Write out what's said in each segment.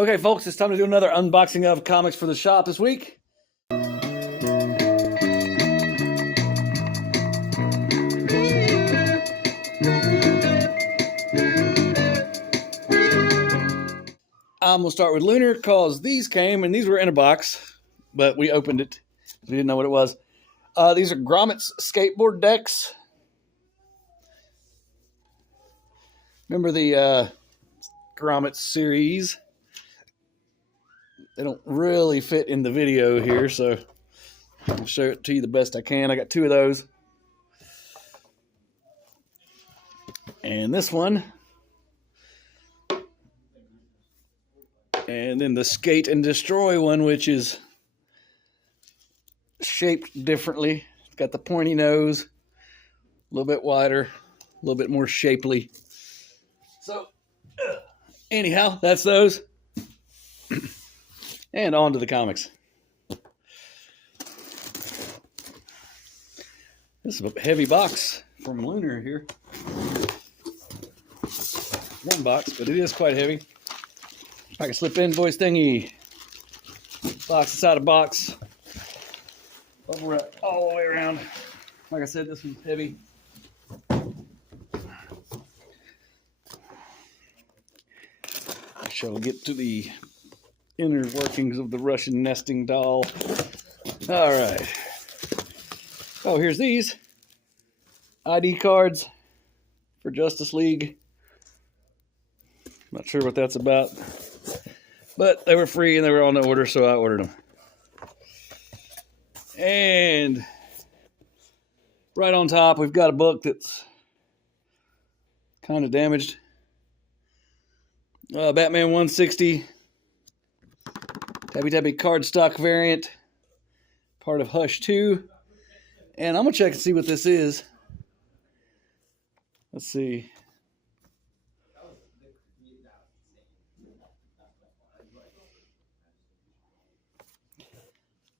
Okay, folks, it's time to do another unboxing of comics for the shop this week. I'm going to start with Lunar because these came, and these were in a box, but we opened it. We didn't know what it was. These are Gromit's skateboard decks. Remember the Gromit series? They don't really fit in the video here, so I'll show it to you the best I can. I got two of those. And this one. And then the Skate and Destroy one, which is shaped differently. It's got the pointy nose, a little bit wider, a little bit more shapely. So, anyhow, that's those. And on to the comics. This is a heavy box from Lunar here. One box, but it is quite heavy. I can slip invoice thingy. Box inside a box. Bubble wrap all the way around. Like I said, this one's heavy. Shall we get to the inner workings of the Russian nesting doll? All right. Oh, here's these ID cards for Justice League. Not sure what that's about, but they were free and they were on the order, so I ordered them. And right on top, we've got a book that's kind of damaged. Batman 160, Tabby cardstock variant, part of Hush 2. And I'm going to check and see what this is. Let's see.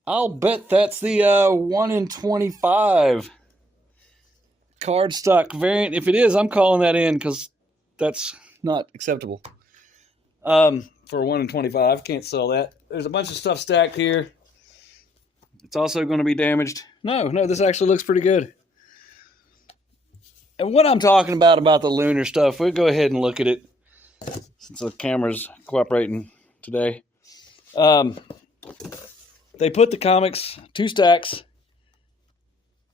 I'll bet that's the 1 in 25 cardstock variant. If it is, I'm calling that in because that's not acceptable. For 1 in 25, can't sell that. There's a bunch of stuff stacked here. It's also going to be damaged. No, this actually looks pretty good. And what I'm talking about the Lunar stuff, we'll go ahead and look at it since the camera's cooperating today. They put the comics, 2 stacks,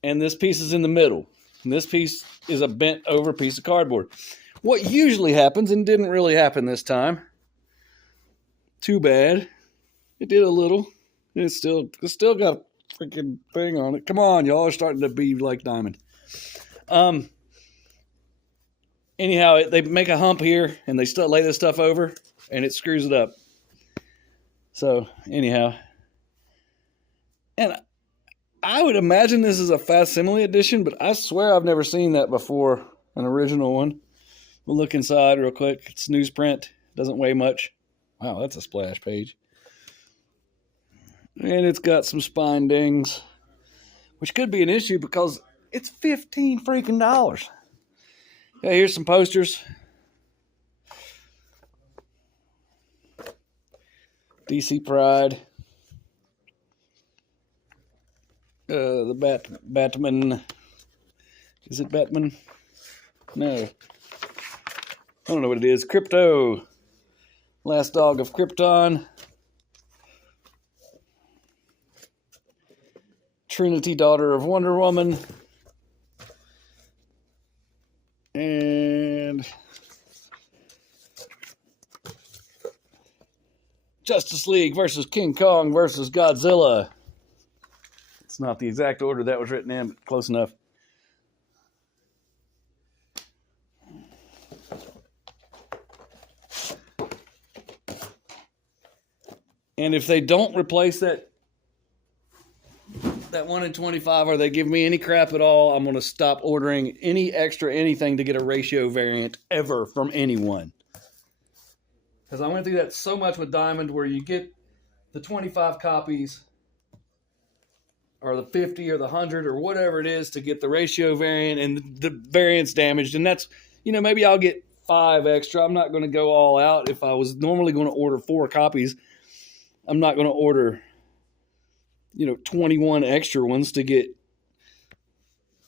and this piece is in the middle. And this piece is a bent over piece of cardboard. What usually happens, and didn't really happen this time, too bad. It did a little. It's still got a freaking thing on it. Come on, y'all are starting to be like Diamond. Anyhow, they make a hump here, and they still lay this stuff over, and it screws it up. So, anyhow. And I would imagine this is a facsimile edition, but I swear I've never seen that before, an original one. We'll look inside real quick. It's newsprint. Doesn't weigh much. Wow, that's a splash page. And it's got some spine dings, which could be an issue because it's $15 freaking dollars. Yeah, here's some posters. DC Pride. The Batman. Is it Batman? No. I don't know what it is. Crypto. Last Dog of Krypton. Trinity, Daughter of Wonder Woman. And Justice League versus King Kong versus Godzilla. It's not the exact order that was written in, but close enough. And if they don't replace that 1 in 25, or they give me any crap at all, I'm going to stop ordering any extra anything to get a ratio variant ever from anyone. Because I went through that so much with Diamond, where you get the 25 copies, or the 50 or the 100 or whatever it is to get the ratio variant, and the variant's damaged. And that's, maybe I'll get 5 extra. I'm not going to go all out. If I was normally going to order 4 copies, I'm not going to order, 21 extra ones to get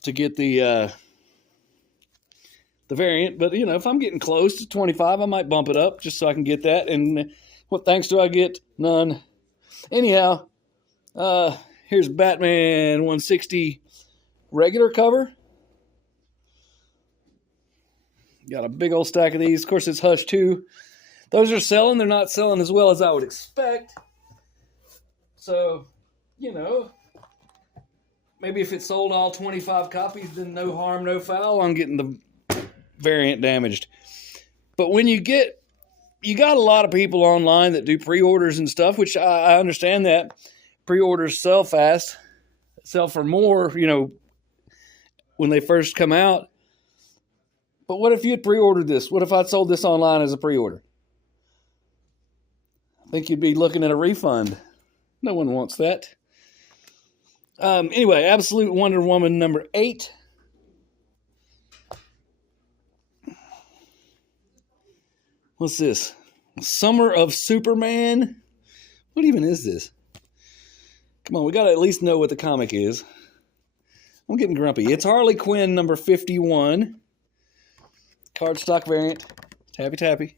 the variant. But if I'm getting close to 25, I might bump it up just so I can get that. And what thanks do I get? None. Anyhow, here's Batman 160 regular cover. Got a big old stack of these. Of course, it's Hush too. Those are selling. They're not selling as well as I would expect. So, maybe if it sold all 25 copies, then no harm, no foul on getting the variant damaged. But when you got a lot of people online that do pre-orders and stuff, which I understand that. Pre-orders sell fast, sell for more, when they first come out. But what if you had pre-ordered this? What if I sold this online as a pre-order? I think you'd be looking at a refund. No one wants that. Anyway, Absolute Wonder Woman number 8. What's this? Summer of Superman? What even is this? Come on, we got to at least know what the comic is. I'm getting grumpy. It's Harley Quinn number 51. Cardstock variant. Tappy tappy.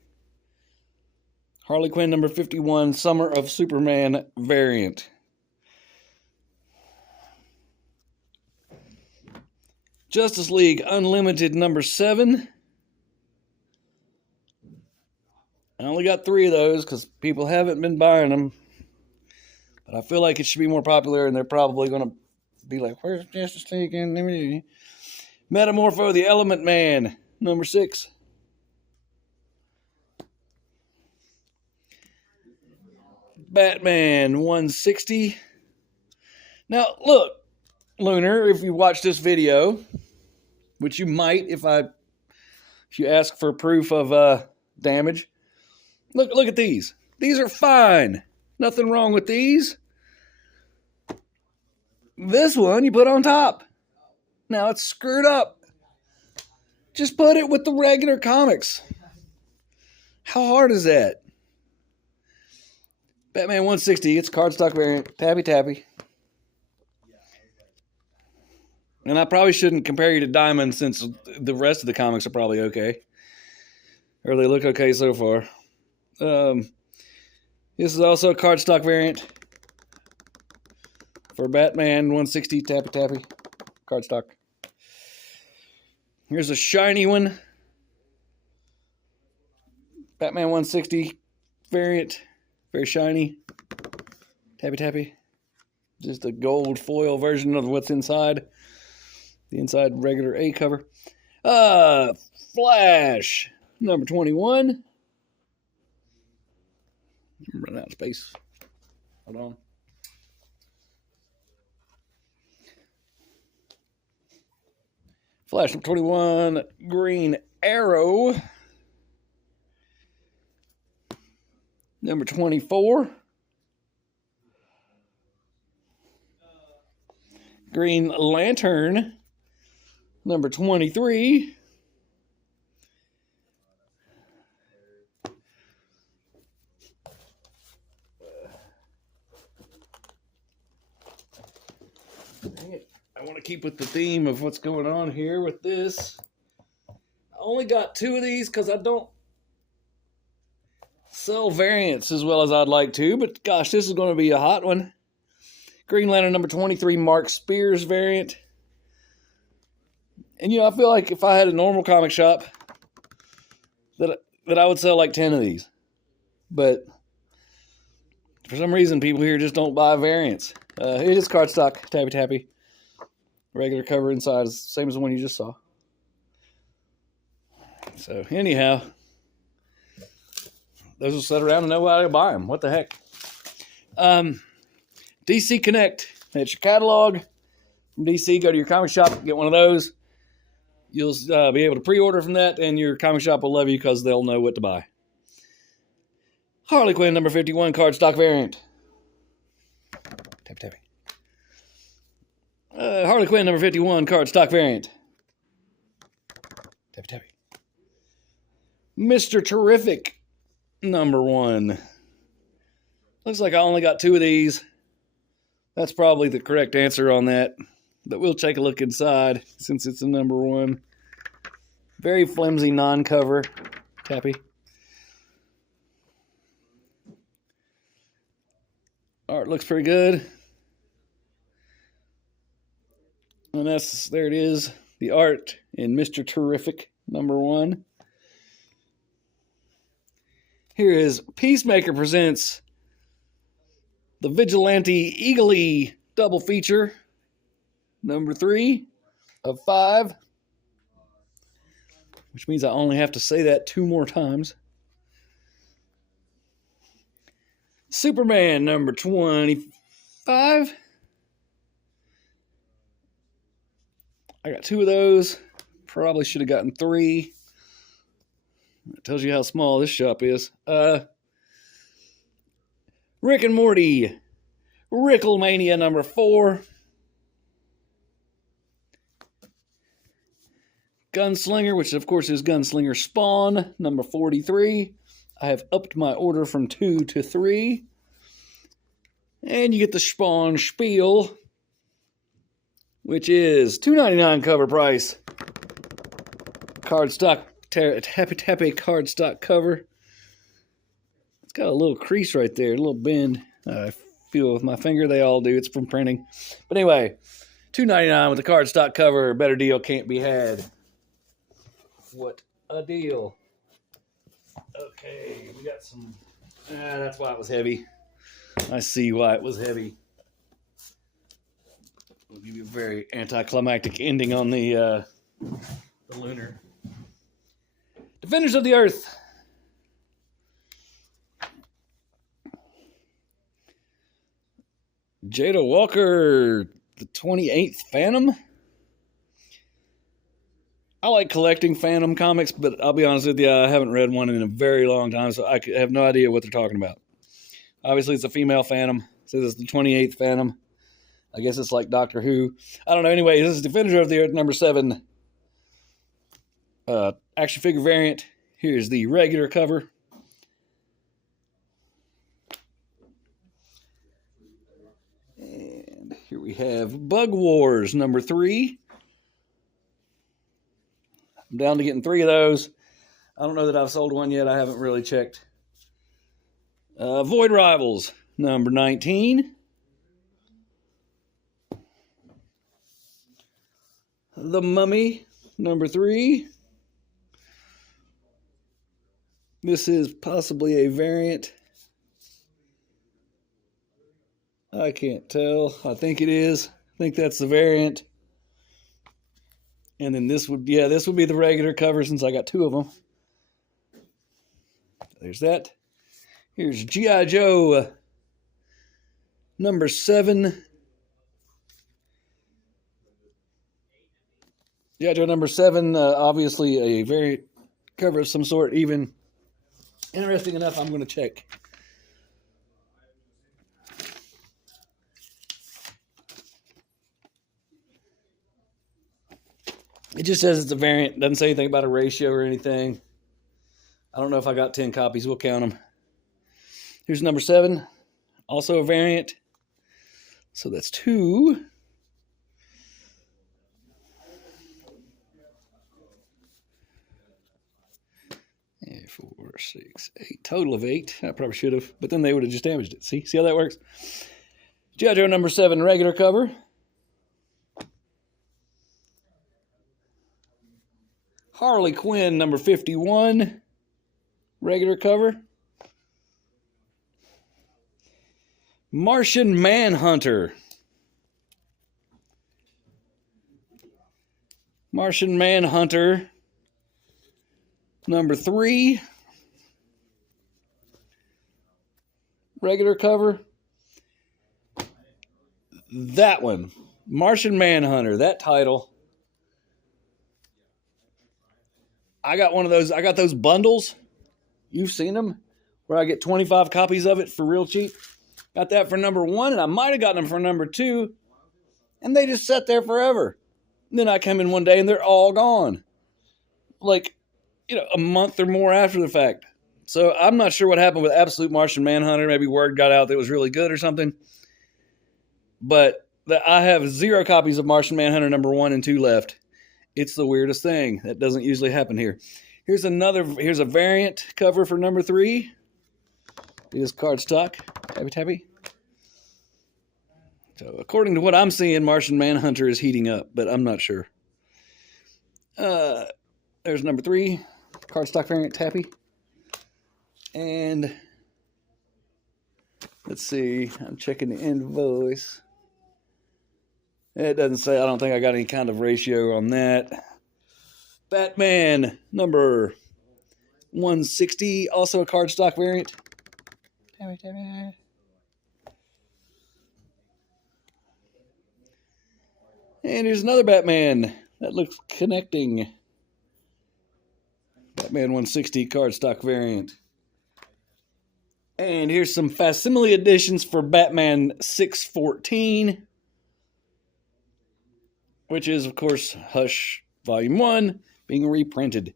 Harley Quinn number 51. Summer of Superman variant. Justice League Unlimited number 7. I only got 3 of those because people haven't been buying them. But I feel like it should be more popular, and they're probably going to be like, where's Justice League? Metamorpho the Element Man, number 6. Batman 160. Now, look, Lunar, if you watch this video, which you might if you ask for proof of damage, look at these. These are fine. Nothing wrong with these. This one you put on top. Now it's screwed up. Just put it with the regular comics. How hard is that? Batman 160, it's cardstock variant. Tappy tappy. And I probably shouldn't compare you to Diamond since the rest of the comics are probably okay. Or they look okay so far. This is also a cardstock variant for Batman 160 Tappy Tappy cardstock. Here's a shiny one. Batman 160 variant. Very shiny. Tappy Tappy. Just a gold foil version of what's inside. The inside regular A cover. Flash number 21. I'm running out of space. Hold on. Flash number 21. Green Arrow. Number 24. Green Lantern. Number 23. Dang it. I want to keep with the theme of what's going on here with this. I only got 2 of these because I don't sell variants as well as I'd like to, but gosh, this is going to be a hot one. Green Lantern number 23 Mark Spears variant. And I feel like if I had a normal comic shop that I would sell like 10 of these. But for some reason people here just don't buy variants. It is cardstock, Tappy Tappy. Regular cover inside is the same as the one you just saw. So anyhow, those will sit around and know how to buy them. What the heck? DC Connect. That's your catalog from DC. Go to your comic shop, get one of those. You'll be able to pre-order from that, and your comic shop will love you because they'll know what to buy. Harley Quinn number 51 cardstock variant. Tap tapping. Harley Quinn number 51 cardstock variant. Tappy tappy. Mr. Terrific #1. Looks like I only got 2 of these. That's probably the correct answer on that. But we'll take a look inside since it's a #1. Very flimsy non-cover. Tappy. Art looks pretty good. And there it is. The art in Mr. Terrific #1. Here is Peacemaker presents the Vigilante Eagle-y double feature, #3 of 5, which means I only have to say that 2 more times. Superman #25. I got 2 of those. Probably should have gotten 3. It tells you how small this shop is. Rick and Morty, Ricklemania #4. Gunslinger, which of course is Gunslinger Spawn, #43. I have upped my order from 2 to 3. And you get the Spawn Spiel, which is $2.99 cover price. Cardstock, tappy cardstock cover. It's got a little crease right there, a little bend. I feel with my finger, they all do. It's from printing. But anyway, $2.99 with the cardstock cover. Better deal can't be had. What a deal. Okay, we got some. That's why it was heavy. I see why it was heavy. We'll give you a very anticlimactic ending on the Lunar. Defenders of the Earth. Jada Walker, the 28th Phantom. I like collecting Phantom comics, but I'll be honest with you, I haven't read one in a very long time, so I have no idea what they're talking about. Obviously, it's a female Phantom. It says it's the 28th Phantom. I guess it's like Doctor Who. I don't know. Anyway, this is Defender of the Earth #7. Action figure variant. Here's the regular cover. And here we have Bug Wars #3. I'm down to getting 3 of those. I don't know that I've sold one yet. I haven't really checked. Void Rivals #19. The Mummy #3. This is possibly a variant. I can't tell. I think it is. I think that's the variant. And then this would be the regular cover since I got 2 of them. There's that. Here's G.I. Joe #7. G.I. Joe #7, obviously a variant cover of some sort. Even interesting enough, I'm going to check. It just says it's a variant. It doesn't say anything about a ratio or anything. I don't know if I got 10 copies. We'll count them. Here's #7. Also a variant. So that's 2. And 4, 6, 8. Total of 8. I probably should have. But then they would have just damaged it. See how that works? G.I. Joe #7 regular cover. Harley Quinn #51, regular cover. Martian Manhunter. Martian Manhunter #3, regular cover. That one, Martian Manhunter, that title. I got one of those. I got those bundles. You've seen them, where I get 25 copies of it for real cheap. Got that for #1, and I might have gotten them for #2, and they just sat there forever. And then I come in one day, and they're all gone. Like, a month or more after the fact. So I'm not sure what happened with Absolute Martian Manhunter. Maybe word got out that it was really good or something. But I have 0 copies of Martian Manhunter number 1 and 2 left. It's the weirdest thing. That doesn't usually happen here. Here's a variant cover for number 3. It is cardstock. Tappy tappy. So according to what I'm seeing, Martian Manhunter is heating up, but I'm not sure. There's number 3. Cardstock variant tappy. And let's see. I'm checking the invoice. It doesn't say. I don't think I got any kind of ratio on that. Batman number 160, also a cardstock variant. And here's another Batman that looks connecting. Batman 160 cardstock variant. And here's some facsimile editions for Batman 614, which is, of course, Hush Volume 1 being reprinted.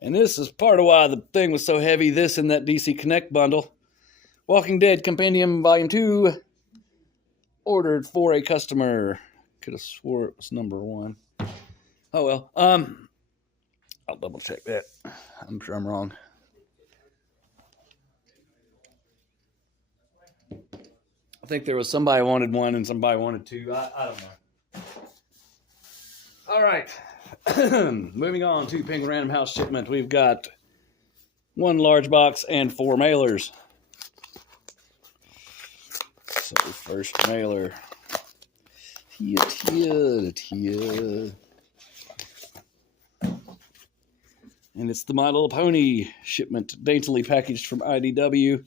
And this is part of why the thing was so heavy, this and that DC Connect bundle. Walking Dead Compendium Volume 2, ordered for a customer. Could have swore it was number 1. Oh well. I'll double check that. I'm sure I'm wrong. I think there was somebody wanted 1 and somebody wanted 2. I don't know. All right. Moving on to Penguin Random House shipment. We've got 1 large box and 4 mailers. So first mailer. Tia. And it's the My Little Pony shipment, daintily packaged from IDW.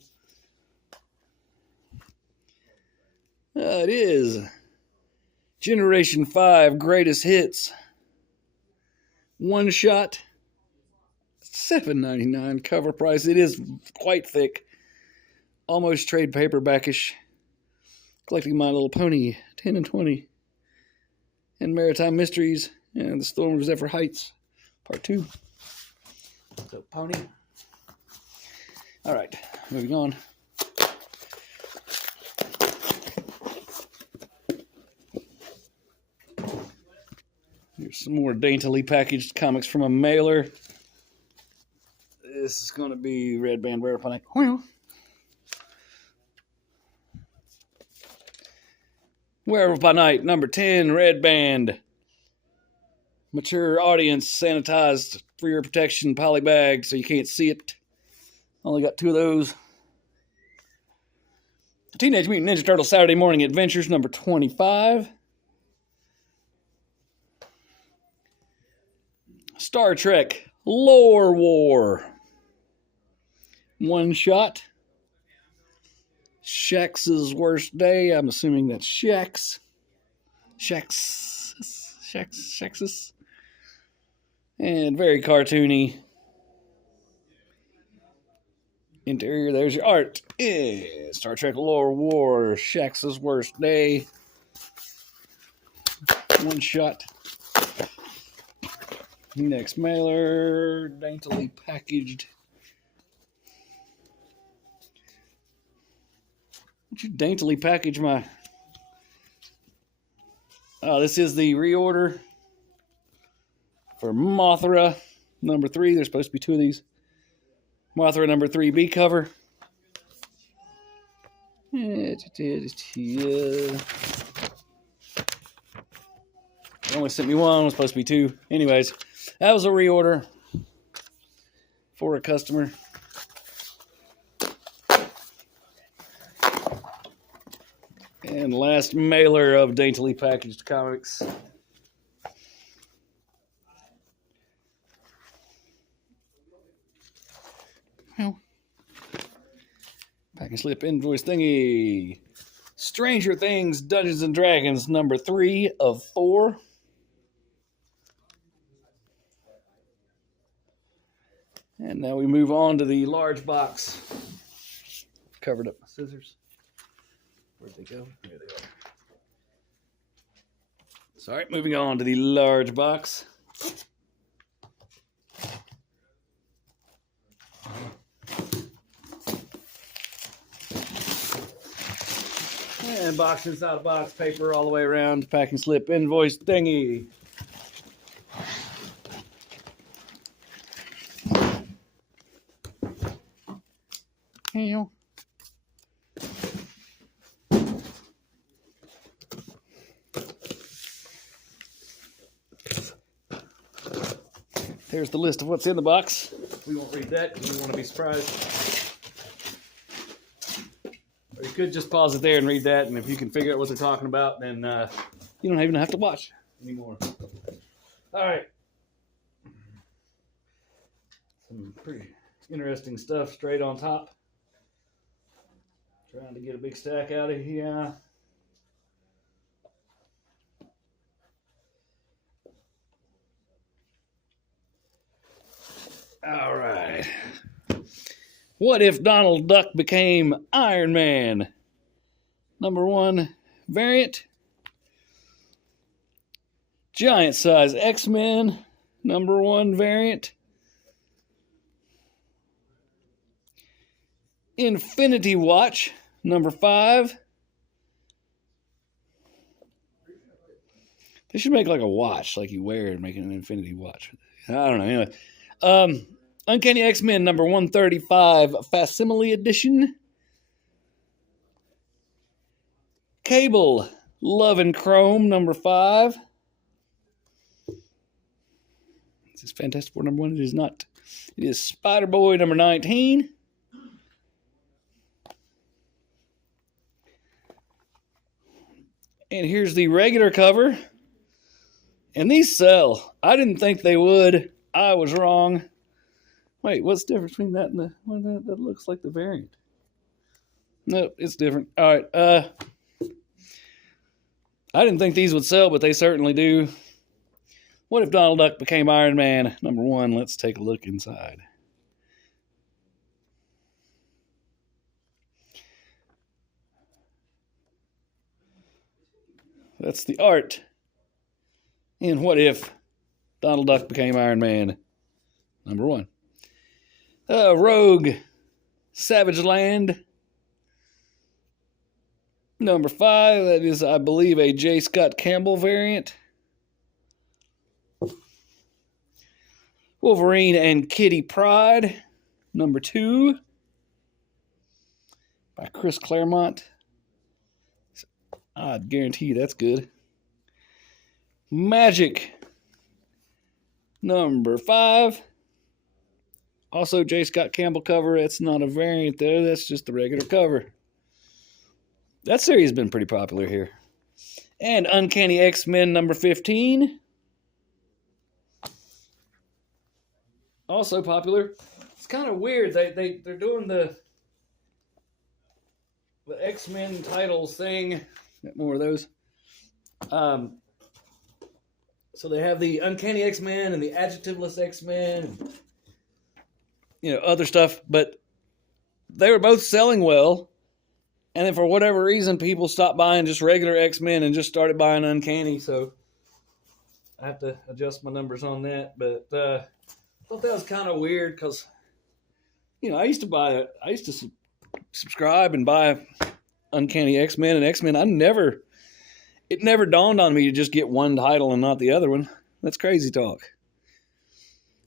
It is Generation 5 Greatest Hits. 1 shot, $7.99 cover price. It is quite thick, almost trade paperbackish. Collecting My Little Pony 10 and 20, and Maritime Mysteries, and The Storm of Zephyr Heights, Part 2. So, Pony. All right, moving on. Here's some more daintily packaged comics from a mailer. This is going to be Red Band Rare Pony. Werewolf by Night, number 10, Red Band. Mature audience, sanitized for your protection, poly bag, so you can't see it. Only got 2 of those. Teenage Mutant Ninja Turtle Saturday Morning Adventures, number 25. Star Trek Lore War. 1 shot. Shax's Worst Day. I'm assuming that's Shax. Shax's. And very cartoony. Interior, there's your art. Yeah. Star Trek Lore War. Shax's Worst Day. 1 shot. Next mailer. Daintily packaged. You daintily package my... Oh, this is the reorder for Mothra number 3. There's supposed to be 2 of these. Mothra number 3 B cover. They only sent me 1. It was supposed to be 2. Anyways, that was a reorder for a customer. And last mailer of daintily packaged comics. Well, package slip invoice thingy. Stranger Things Dungeons and Dragons number 3 of 4. And now we move on to the large box. Covered up my scissors. Where'd they go? There they are. Sorry, moving on to the large box. And box inside a box, paper all the way around, packing slip, invoice thingy. Hell. Here's the list of what's in the box. We won't read that because we want to be surprised. Or you could just pause it there and read that, and if you can figure out what they're talking about, then you don't even have to watch anymore. All right. Some pretty interesting stuff straight on top. Trying to get a big stack out of here. All right. What if Donald Duck became Iron Man? #1 variant. Giant size X-Men. #1 variant. Infinity Watch. #5. They should make like a watch, like you wear and make an infinity watch. I don't know. Anyway. Uncanny X-Men #135 Facsimile Edition. Cable Love and Chrome #5. Is this Fantastic Four #1? It is not. It is Spider-Boy #19. And here's the regular cover. And these sell. I didn't think they would. I was wrong. Wait, what's the difference between that and the one that looks like the variant? No, it's different. All right. I didn't think these would sell, but they certainly do. What if Donald Duck became Iron Man? #1. Let's take a look inside. That's the art. And what if Donald Duck became Iron Man? #1. Rogue Savage Land. #5. That is, I believe, a J. Scott Campbell variant. Wolverine and Kitty Pryde. #2. By Chris Claremont. I'd guarantee you that's good. Magic. #5. Also, J. Scott Campbell cover. It's not a variant, though. That's just the regular cover. That series has been pretty popular here. And Uncanny X-Men #15. Also popular. It's kind of weird. They're doing the X-Men titles thing. Got more of those. So they have the Uncanny X-Men and the Adjectiveless X-Men. Other stuff, but they were both selling well, and then for whatever reason, people stopped buying just regular X-Men and just started buying Uncanny, so I have to adjust my numbers on that, but I thought that was kind of weird, because, I used to subscribe and buy Uncanny X-Men and X-Men. It never dawned on me to just get one title and not the other one. That's crazy talk.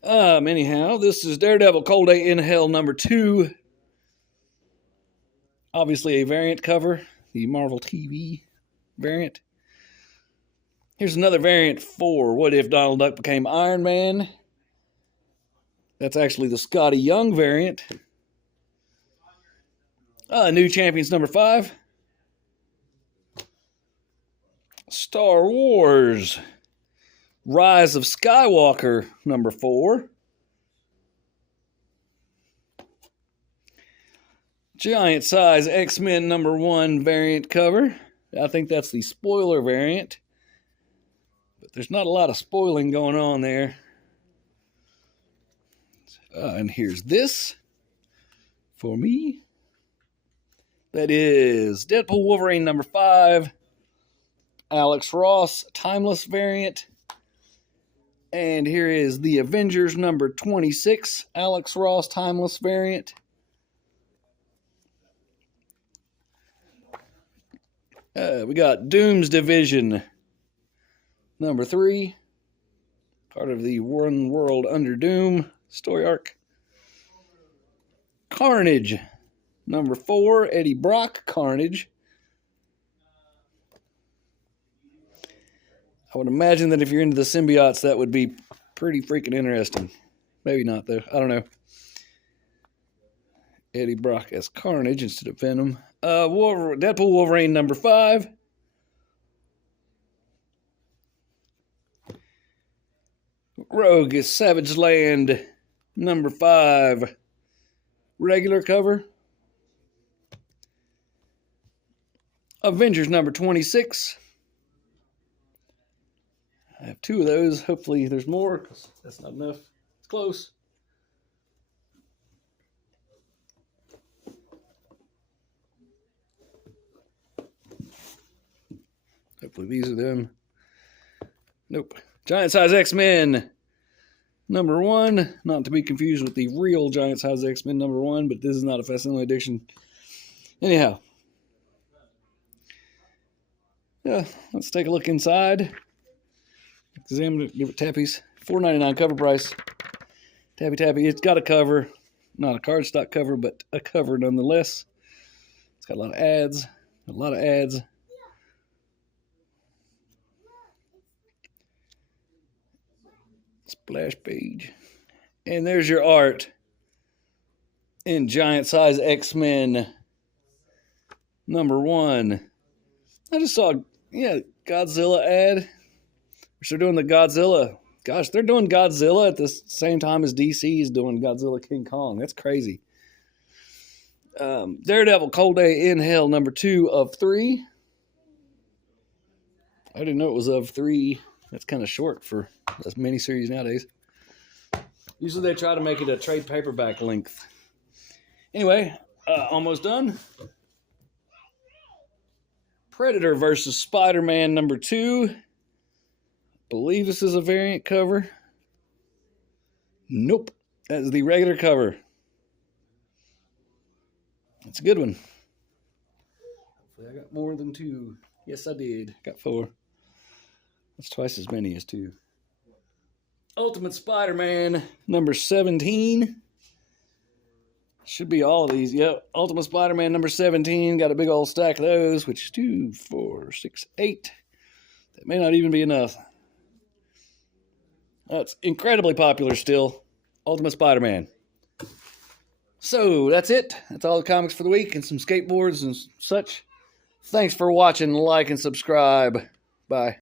Anyhow, this is Daredevil Cold Day in Hell #2. Obviously a variant cover, the Marvel TV variant. Here's another variant for What If Donald Duck Became Iron Man. That's actually the Scotty Young variant. New Champions #5. Star Wars Rise of Skywalker #4. Giant size X-Men #1 variant cover. I think that's the spoiler variant. But there's not a lot of spoiling going on there. And here's this for me. That is Deadpool Wolverine #5. Alex Ross Timeless variant. And here is the Avengers #26, Alex Ross Timeless variant. We got Doom's Division number 3, part of the One World Under Doom story arc. Carnage number 4, Eddie Brock Carnage. I would imagine that if you're into the symbiotes, that would be pretty freaking interesting. Maybe not, though. I don't know. Eddie Brock as Carnage instead of Venom. Deadpool Wolverine number 5. Rogue is Savage Land number 5. Regular cover. Avengers number 26. I have 2 of those. Hopefully there's more, because that's not enough. It's close. Hopefully these are them. Nope. Giant Size X-Men number 1. Not to be confused with the real Giant Size X-Men number 1, but this is not a facsimile edition. Anyhow. Yeah, let's take a look inside. Examine it, give it tappies. $4.99 cover price. Tappy. It's got a cover. Not a cardstock cover, but a cover nonetheless. It's got a lot of ads. Splash page. And there's your art in Giant Size X-Men number 1. I just saw, Godzilla ad. They're doing the Godzilla. Gosh, they're doing Godzilla at the same time as DC is doing Godzilla King Kong. That's crazy. Daredevil Cold Day in Hell number 2 of 3. I didn't know it was of 3. That's kind of short for a miniseries nowadays. Usually they try to make it a trade paperback length. Anyway, almost done. Predator versus Spider-Man number 2. Believe this is a variant cover. Nope. That is the regular cover. That's a good one. Hopefully I got more than 2. Yes, I did. Got 4. That's twice as many as 2. Ultimate Spider-Man number 17. Should be all of these. Yep. Ultimate Spider-Man number 17. Got a big old stack of those, which is 2, 4, 6, 8. That may not even be enough. It's incredibly popular still. Ultimate Spider-Man. So, that's it. That's all the comics for the week and some skateboards and such. Thanks for watching. Like and subscribe. Bye.